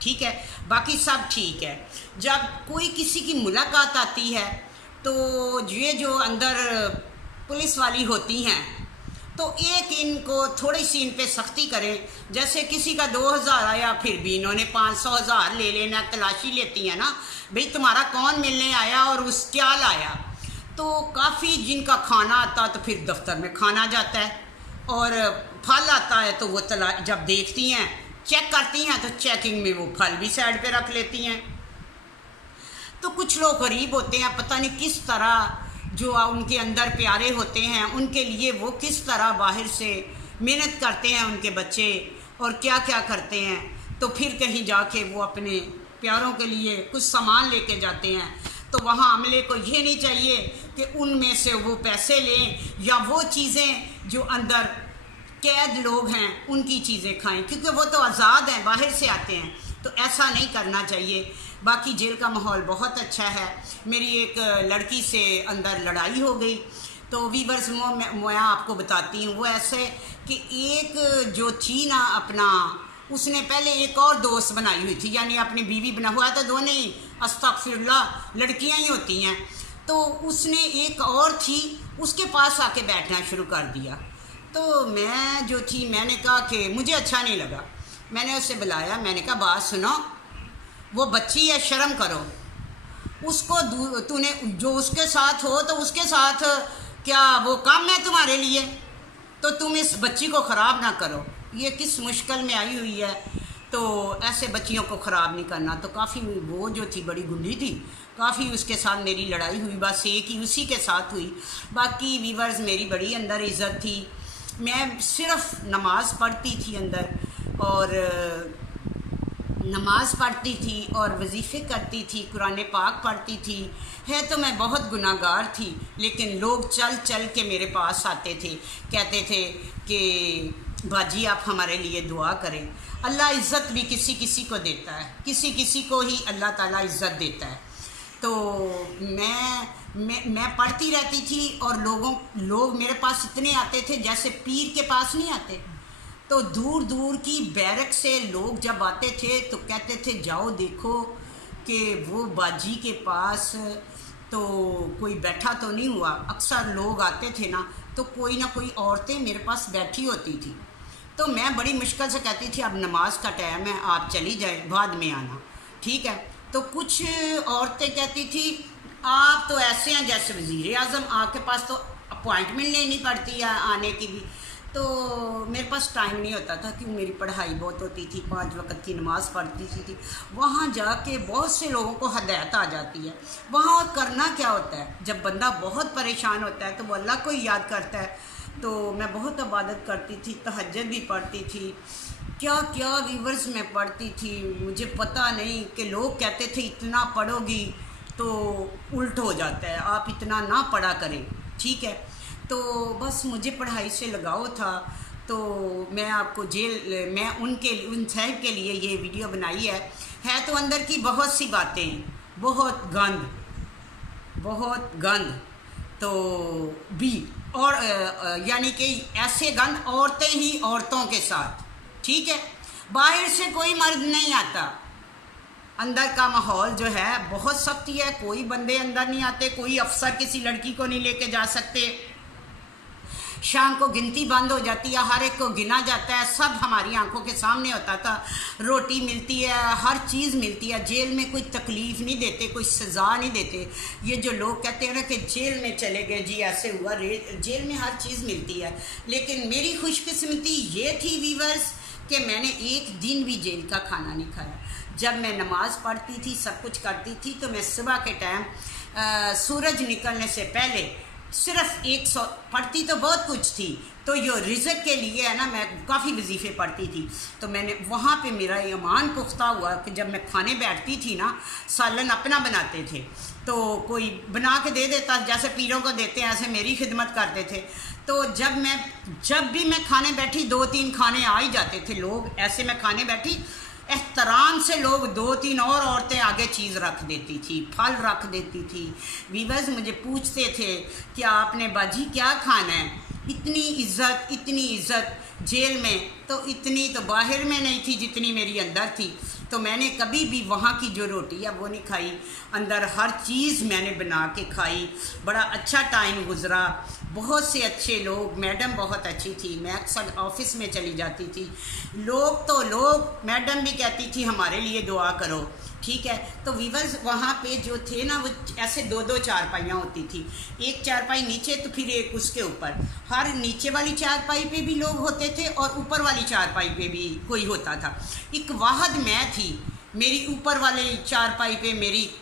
ٹھیک ہے، باقی سب ٹھیک ہے۔ جب کوئی کسی کی ملاقات آتی ہے تو یہ جو اندر پولیس والی ہوتی ہیں تو ایک ان کو تھوڑی سی ان پہ سختی کریں، جیسے کسی کا 2000 آیا پھر بھی انہوں نے 500,000 لے لینا، تلاشی لیتی ہیں نا بھئی تمہارا کون ملنے آیا اور اس کیا لایا۔ تو کافی جن کا کھانا آتا تو پھر دفتر میں کھانا جاتا ہے، اور پھل آتا ہے تو وہ جب دیکھتی ہیں چیک کرتی ہیں تو چیکنگ میں وہ پھل بھی سائڈ پہ رکھ لیتی ہیں۔ تو کچھ لوگ غریب ہوتے ہیں، پتہ نہیں کس طرح جو ان کے اندر پیارے ہوتے ہیں ان کے لیے وہ کس طرح باہر سے محنت کرتے ہیں ان کے بچے، اور کیا کیا کرتے ہیں، تو پھر کہیں جا کے وہ اپنے پیاروں کے لیے کچھ سامان لے کے جاتے ہیں۔ تو وہاں عملے کو یہ نہیں چاہیے کہ ان میں سے وہ پیسے لیں یا وہ چیزیں جو اندر قید لوگ ہیں ان کی چیزیں کھائیں، کیونکہ وہ تو آزاد ہیں، باہر سے آتے ہیں، تو ایسا نہیں کرنا چاہیے۔ باقی جیل کا ماحول بہت اچھا ہے۔ میری ایک لڑکی سے اندر لڑائی ہو گئی، تو ویورز میں آپ کو بتاتی ہوں، وہ ایسے کہ ایک جو تھی نا اپنا، اس نے پہلے ایک اور دوست بنائی ہوئی تھی، یعنی اپنی بیوی بنا ہوا تو دونوں ہی استغفر اللہ لڑکیاں ہی ہوتی ہیں، تو اس نے ایک اور تھی اس کے پاس آ کے بیٹھنا شروع کر دیا۔ تو میں جو تھی میں نے کہا کہ مجھے اچھا نہیں لگا، میں نے اسے بلایا، میں نے کہا بات سنو، وہ بچی ہے، شرم کرو، اس کو تو نے جو اس کے ساتھ ہو تو اس کے ساتھ کیا وہ کم ہے تمہارے لیے، تو تم اس بچی کو خراب نہ کرو، یہ کس مشکل میں آئی ہوئی ہے، تو ایسے بچیوں کو خراب نہیں کرنا۔ تو کافی وہ جو تھی بڑی گنڈی تھی، کافی اس کے ساتھ میری لڑائی ہوئی، بس ایک ہی اسی کے ساتھ ہوئی۔ باقی ویورز میری بڑی اندر عزت تھی، میں صرف نماز پڑھتی تھی اندر، اور نماز پڑھتی تھی اور وظیفے کرتی تھی، قرآن پاک پڑھتی تھی، ہے تو میں بہت گناہ گار تھی، لیکن لوگ چل چل کے میرے پاس آتے تھے، کہتے تھے کہ باجی آپ ہمارے لیے دعا کریں۔ اللہ عزت بھی کسی کسی کو دیتا ہے، کسی کسی کو ہی اللہ تعالیٰ عزت دیتا ہے۔ تو میں پڑھتی رہتی تھی، اور لوگ میرے پاس اتنے آتے تھے جیسے پیر کے پاس نہیں آتے، تو دور دور کی بیرک سے لوگ جب آتے تھے تو کہتے تھے جاؤ دیکھو کہ وہ باجی کے پاس تو کوئی بیٹھا تو نہیں ہوا۔ اکثر لوگ آتے تھے نا تو کوئی نہ کوئی عورتیں میرے پاس بیٹھی ہوتی تھی، تو میں بڑی مشکل سے کہتی تھی اب نماز کا ٹائم ہے، آپ چلی جائیں، بعد میں آنا، ٹھیک ہے۔ تو کچھ عورتیں کہتی تھی آپ تو ایسے ہیں جیسے وزیر اعظم، آپ کے پاس تو اپوائنٹمنٹ لینی پڑتی ہے آنے کی بھی، تو میرے پاس ٹائم نہیں ہوتا تھا کیوں میری پڑھائی بہت ہوتی تھی، 5 وقت کی نماز پڑھتی تھی۔ وہاں جا کے بہت سے لوگوں کو ہدایت آ جاتی ہے، وہاں اور کرنا کیا ہوتا ہے، جب بندہ بہت پریشان ہوتا ہے تو وہ اللہ کو ہی یاد کرتا ہے۔ تو میں بہت عبادت کرتی تھی، تہجد بھی پڑھتی تھی، کیا کیا ویورز میں پڑھتی تھی، مجھے پتہ نہیں کہ لوگ کہتے تھے اتنا پڑھو گی تو الٹ ہو جاتا ہے، آپ اتنا نہ پڑھا کریں، ٹھیک ہے۔ تو بس مجھے پڑھائی سے لگاؤ تھا، تو میں آپ کو میں ان صاحب کے لیے یہ ویڈیو بنائی ہے تو اندر کی بہت سی باتیں، بہت گند تو بھی، اور یعنی کہ ایسے گند عورتیں ہی عورتوں کے ساتھ، ٹھیک ہے، باہر سے کوئی مرد نہیں آتا، اندر کا ماحول جو ہے بہت سختی ہے، کوئی بندے اندر نہیں آتے، کوئی افسر کسی لڑکی کو نہیں لے کے جا سکتے، شام کو گنتی بند ہو جاتی ہے، ہر ایک کو گنا جاتا ہے، سب ہماری آنکھوں کے سامنے ہوتا تھا، روٹی ملتی ہے، ہر چیز ملتی ہے، جیل میں کوئی تکلیف نہیں دیتے، کوئی سزا نہیں دیتے۔ یہ جو لوگ کہتے ہیں نا کہ جیل میں چلے گئے جی ایسے ہوا، جیل میں ہر چیز ملتی ہے، لیکن میری خوش قسمتی یہ تھی ویورز کہ میں نے ایک دن بھی جیل کا کھانا نہیں کھایا۔ جب میں نماز پڑھتی تھی، سب کچھ کرتی تھی، تو میں صبح کے ٹائم سورج نکلنے سے پہلے صرف 100 پڑھتی تو بہت کچھ تھی، تو یہ رزق کے لیے ہے نا، میں کافی وظیفے پڑھتی تھی، تو میں نے وہاں پہ میرا ایمان پختہ ہوا کہ جب میں کھانے بیٹھتی تھی نا، سالن اپنا بناتے تھے تو کوئی بنا کے دے دیتا، جیسے پیروں کو دیتے ہیں ایسے میری خدمت کرتے تھے، تو جب بھی میں کھانے بیٹھی 2-3 کھانے آ ہی جاتے تھے، لوگ ایسے میں کھانے بیٹھی، احترام سے لوگ 2-3 اور عورتیں آگے چیز رکھ دیتی تھی، پھل رکھ دیتی تھی۔ ویورز مجھے پوچھتے تھے کہ آپ نے باجی کیا کھانا ہے، اتنی عزت جیل میں، تو اتنی تو باہر میں نہیں تھی جتنی میری اندر تھی۔ تو میں نے کبھی بھی وہاں کی جو روٹی ہے وہ نہیں کھائی، اندر ہر چیز میں نے بنا کے کھائی، بڑا اچھا ٹائم گزرا، بہت سے اچھے لوگ، میڈم بہت اچھی تھی، میں اکثر آفس میں چلی جاتی تھی، لوگ میڈم بھی کہتی تھی ہمارے لیے دعا کرو، ٹھیک ہے۔ تو ویورز وہاں پہ جو تھے نا وہ ایسے دو چارپائیاں ہوتی تھی، ایک چارپائی نیچے تو پھر ایک اس کے اوپر، ہر نیچے والی چارپائی پہ بھی لوگ ہوتے تھے اور اوپر والی چارپائی پہ بھی کوئی ہوتا تھا۔ ایک واحد میں تھی، میری اوپر والے چارپائی پہ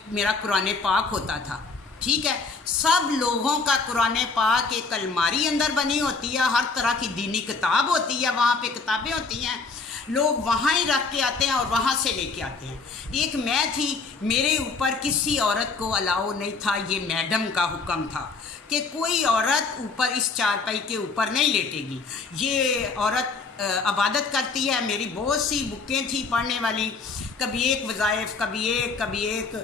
میرا قرآن پاک ہوتا تھا، ٹھیک ہے۔ سب لوگوں کا قرآن پاک ایک الماری اندر بنی ہوتی ہے، ہر طرح کی دینی کتاب ہوتی ہے، وہاں پہ کتابیں ہوتی ہیں، لوگ وہاں ہی رکھ کے آتے ہیں اور وہاں سے لے کے آتے ہیں۔ ایک میں تھی، میرے اوپر کسی عورت کو الاؤ نہیں تھا، یہ میڈم کا حکم تھا کہ کوئی عورت اوپر اس چارپائی کے اوپر نہیں لیٹے گی، یہ عورت عبادت کرتی ہے۔ میری بہت سی بکیں تھیں پڑھنے والی، کبھی ایک وظائف، کبھی ایک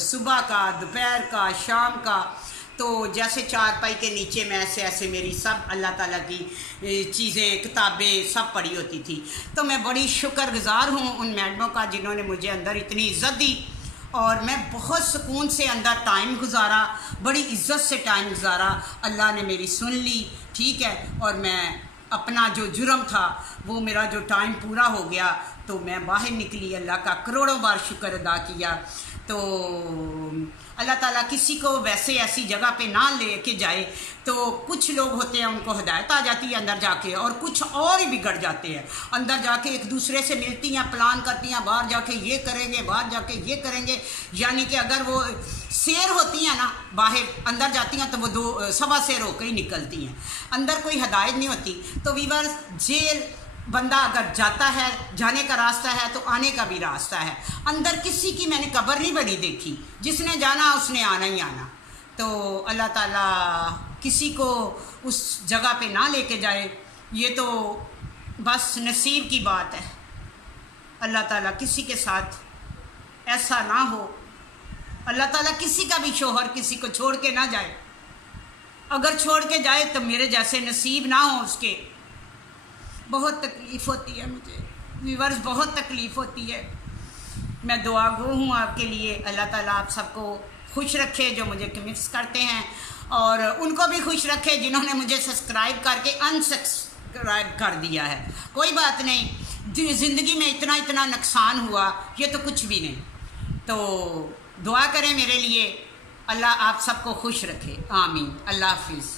صبح کا، دوپہر کا، شام کا، تو جیسے چارپائی کے نیچے میں ایسے میری سب اللہ تعالیٰ کی چیزیں، کتابیں سب پڑھی ہوتی تھی۔ تو میں بڑی شکر گزار ہوں ان میڈموں کا جنہوں نے مجھے اندر اتنی عزت دی، اور میں بہت سکون سے اندر ٹائم گزارا، بڑی عزت سے ٹائم گزارا، اللہ نے میری سن لی، ٹھیک ہے۔ اور میں اپنا جو جرم تھا وہ میرا جو ٹائم پورا ہو گیا تو میں باہر نکلی، اللہ کا کروڑوں بار شکر ادا کیا۔ تو اللہ تعالیٰ کسی کو ویسے ایسی جگہ پہ نہ لے کے جائے، تو کچھ لوگ ہوتے ہیں ان کو ہدایت آ جاتی ہے اندر جا کے، اور کچھ اور ہی بگڑ جاتے ہیں، اندر جا کے ایک دوسرے سے ملتی ہیں، پلان کرتی ہیں، باہر جا کے یہ کریں گے، باہر جا کے یہ کریں گے، یعنی کہ اگر وہ سیر ہوتی ہیں نا باہر، اندر جاتی ہیں تو وہ سوا سیر ہو کے ہی نکلتی ہیں، اندر کوئی ہدایت نہیں ہوتی۔ تو ویورز، جیل بندہ اگر جاتا ہے، جانے کا راستہ ہے تو آنے کا بھی راستہ ہے، اندر کسی کی میں نے قبر نہیں بنی دیکھی، جس نے جانا اس نے آنا ہی آنا۔ تو اللہ تعالیٰ کسی کو اس جگہ پہ نہ لے کے جائے، یہ تو بس نصیب کی بات ہے۔ اللہ تعالیٰ کسی کے ساتھ ایسا نہ ہو، اللہ تعالیٰ کسی کا بھی شوہر کسی کو چھوڑ کے نہ جائے، اگر چھوڑ کے جائے تو میرے جیسے نصیب نہ ہو اس کے۔ بہت تکلیف ہوتی ہے مجھے ویورز، بہت تکلیف ہوتی ہے۔ میں دعا گو ہوں آپ کے لیے، اللہ تعالیٰ آپ سب کو خوش رکھے جو مجھے کمنٹس کرتے ہیں، اور ان کو بھی خوش رکھے جنہوں نے مجھے سبسکرائب کر کے انسبسکرائب کر دیا ہے۔ کوئی بات نہیں، زندگی میں اتنا نقصان ہوا، یہ تو کچھ بھی نہیں۔ تو دعا کریں میرے لیے، اللہ آپ سب کو خوش رکھے، آمین۔ اللہ حافظ۔